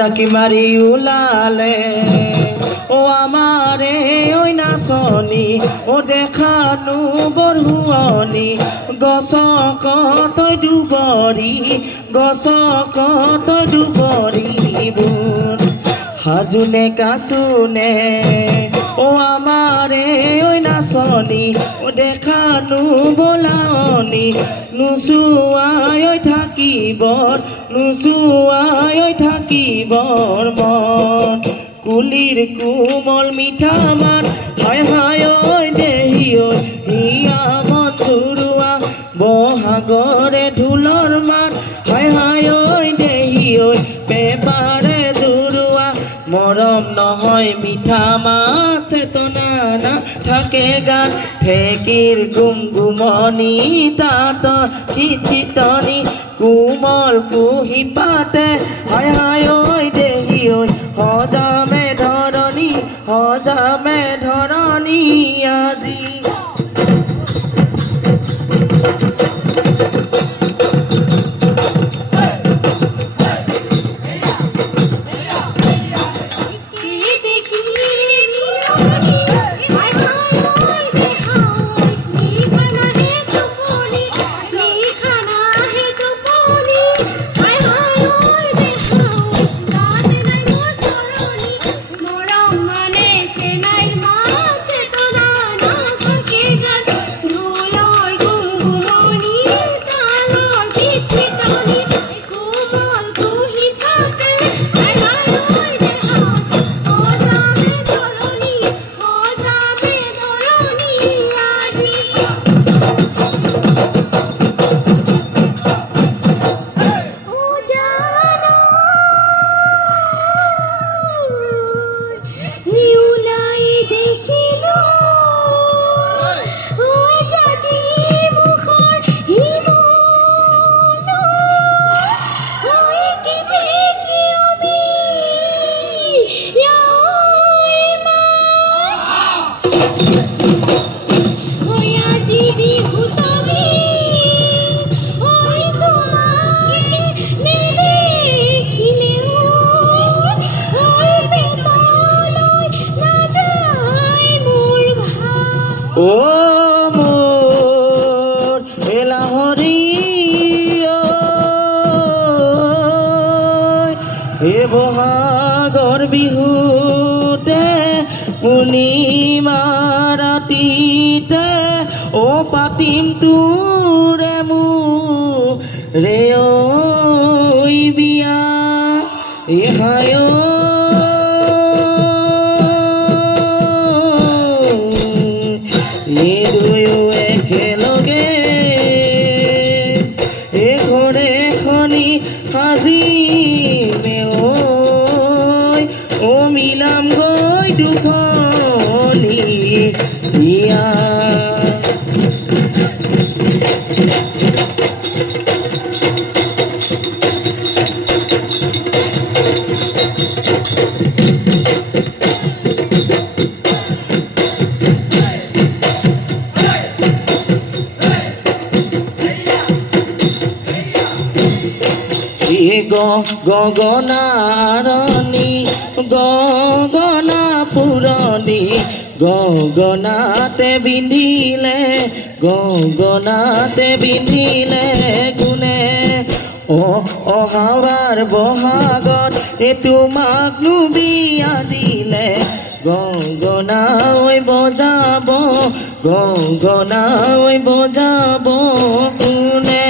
জাকি মাৰি ওলালে ও আমাৰে ওই নাচনি ও দেখানো বৰহুৱনি গছক তই দুবৰি গছক তই দুবৰিবোৰ হাজুনে কাচুনে ও আমাৰে ওই নাচনি ও দেখানো বোলাওনি নুচুৱাই থাকিবৰ নুচুৱাই থাকিবৰ মন কুলিৰ কোমল মিঠা মান হায় হায় ঐ দেহি ঐ হিয়া মন তুৰুৱা বহাগৰে ঢোলৰ মান হায় হায় ঐ দেহি ঐ পেপাৰে জুৰুৱা মৰম নহয় মিঠা মাত চেতনা না থাকে গান ঢেঁকীৰ গুমগুমনি তাত চিচিতনি কোমল কুহি পাতে হায় হায় ঐ দেহি ঐ সজামে ধৰণী আজি ও মোৰ এলাহৰি হে বহাগৰ বিহুতে পূৰ্ণিমা ৰাতিতে ও পাতিম তোৰে মোৰে ঐ বিয়া এ হায় একেলগে এঘৰে খনি সাজিমে ঐ মিলাম গৈ দুখনি বিয়া গগনাৰণী গগনা পুৰণি গগনাতে বিন্ধিলে কোনে অহাবাৰ বহাগত তোমাক বিয়া দিলে গগনা ঐ বজাব গগনা ঐ বজাব কোনে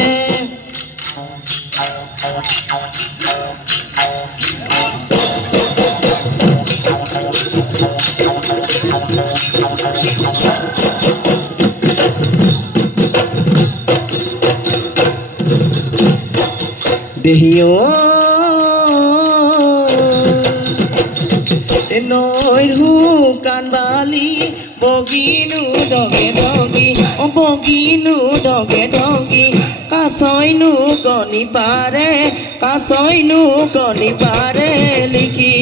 দেহিও নৈৰ শুকান বালি বগিনো ডগে ডগি বগিনো ডগে ডগি কাছইনো কণী পাৰে লিখি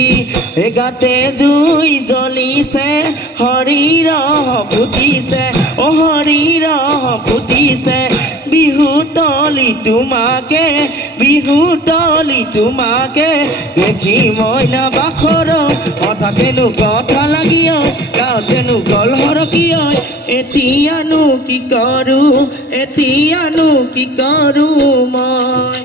গাতে জুই জ্বলিছে শৰীৰ ফুটিছে শৰীৰ ফুটিছে বিহু তলি তোমাকে দেখি মইনা বাখৰ কথাকেনো কথা লাগিয় গাঁৱতেনো গল হৰকিয় এতিয়ানো কি কৰো মই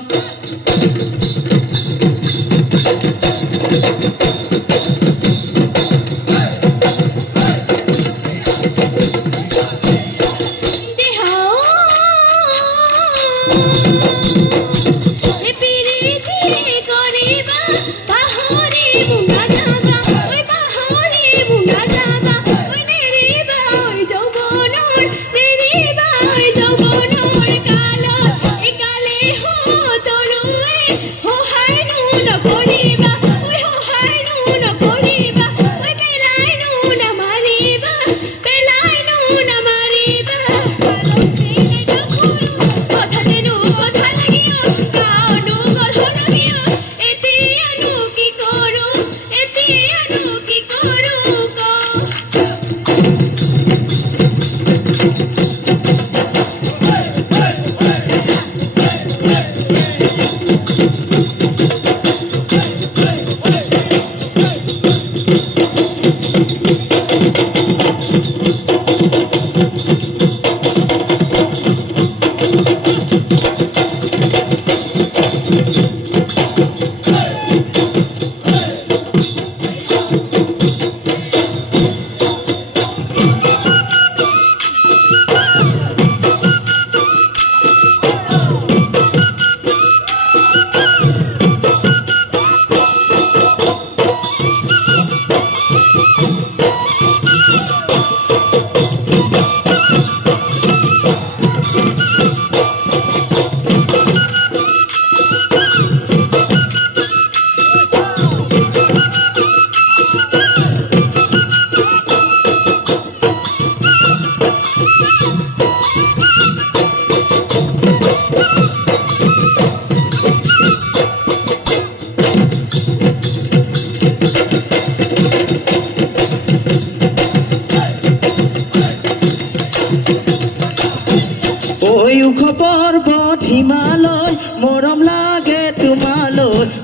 হিমালয়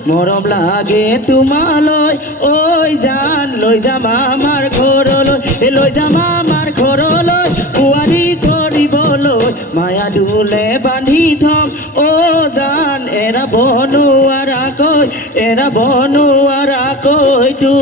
মৰম লাগে তোমালৈ ঐ জান লৈ যাম আমাৰ ঘৰলৈ পুৱাৰী কৰিবলৈ মায়া দুলে বান্ধি থম ও জান এৰাব নোৱাৰাকৈ তো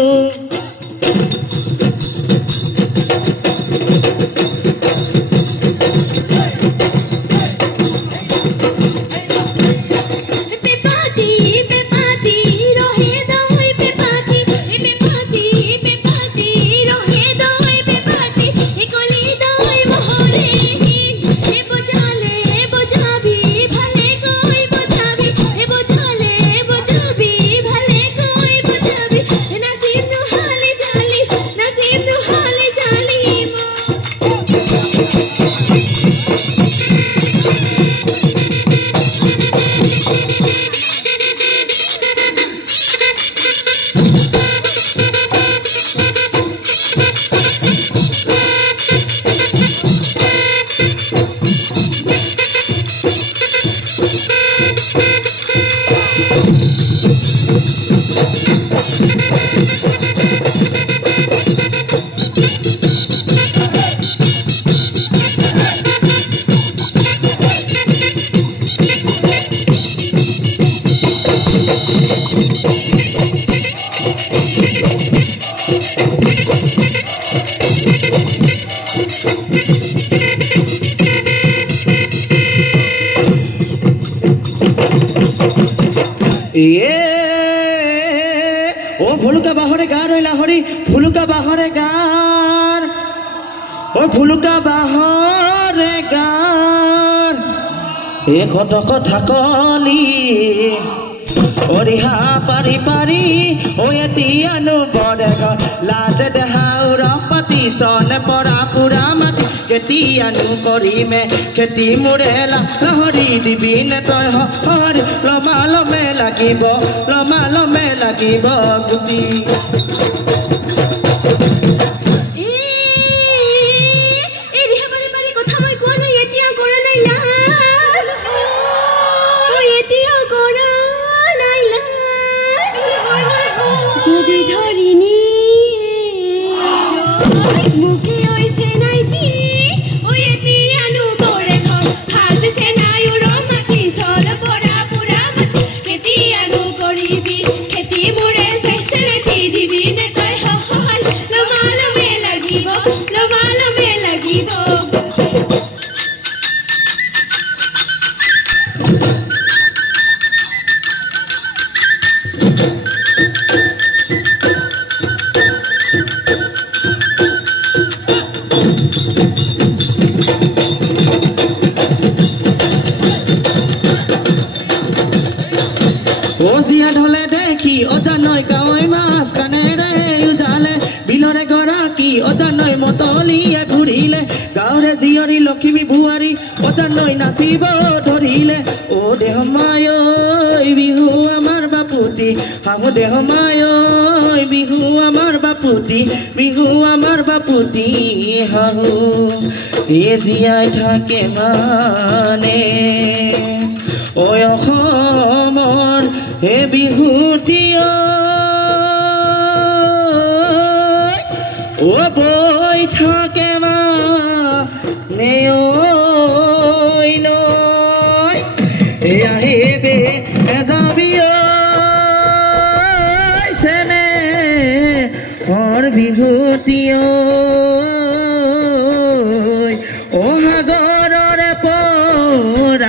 ও ফুলুকা বাহরে গান ওই লাহরি ফুলুকা বাহরে গান ও ফুলুকা বাহরে গান এ কত কথা কলি ওরিহা পারি পারি ও এতিয়ানো বড় লাজে দেহাউর পাতি সনে পরা পুরা মাটি কেতিয়ানো কৰিমে খেতি মোৰে লাহৰি দিবি নে তই হৰি লমা লমে লাগিব গুটি যদি ধরিনি মুখে ওইসে নাইতি ওই এতিয়ানো বড় ঘর হাসে সে নাই রমাটি সল পড়া পুরা মাটি কেতিয়ানো করিবি খেতি মোরে শেষে নাতি দিবি নে তই হল লমালমে লাগিব ওজিয়া ঢলে দেখি অজানৈ গাঁৱই মাছ কাণেৰে উজালে বিলৰে গৰাকী অজানৈ মতলিয়ে ঘূৰিলে গাঁৱৰে জীয়ৰী লখিমী বোৱাৰী অজানৈ নাচিব ধৰিলে অ দেহ মায়ৈ বিহু আমাৰ বাপুতি শাহু দেহ মায়ৈ বিহু আমাৰ বাপুতি শাহু এ জীয়াই থাকে মানে ঐ অসমৰ হে বিহুতি ও বৈ থাকে মানে ঐ নৈ আহিবে এজাবি চেনে ঘৰ বিহুতি ও সাগৰৰে পৰালৈ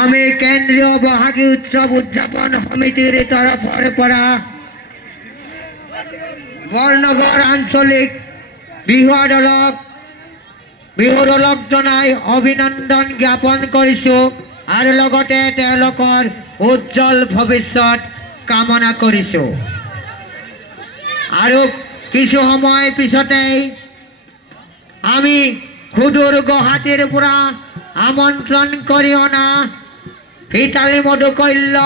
আমি কেন্দ্ৰীয় বহাগী উৎসব উদযাপন সমিতিৰ তৰফেৰ পৰা বৰনগৰ আঞ্চলিক বিহু দলক জনাই অভিনন্দন জ্ঞাপন কৰিছোঁ আৰু লগতে তেওঁলোকৰ উজ্জ্বল ভৱিষ্যত কামনা কৰিছোঁ। আৰু কিছু সময় পিছতেই আমি সুদূৰ গুৱাহাটীৰ পৰা আমন্ত্ৰণ কৰি অনা ভিতালী মধুকৈল্য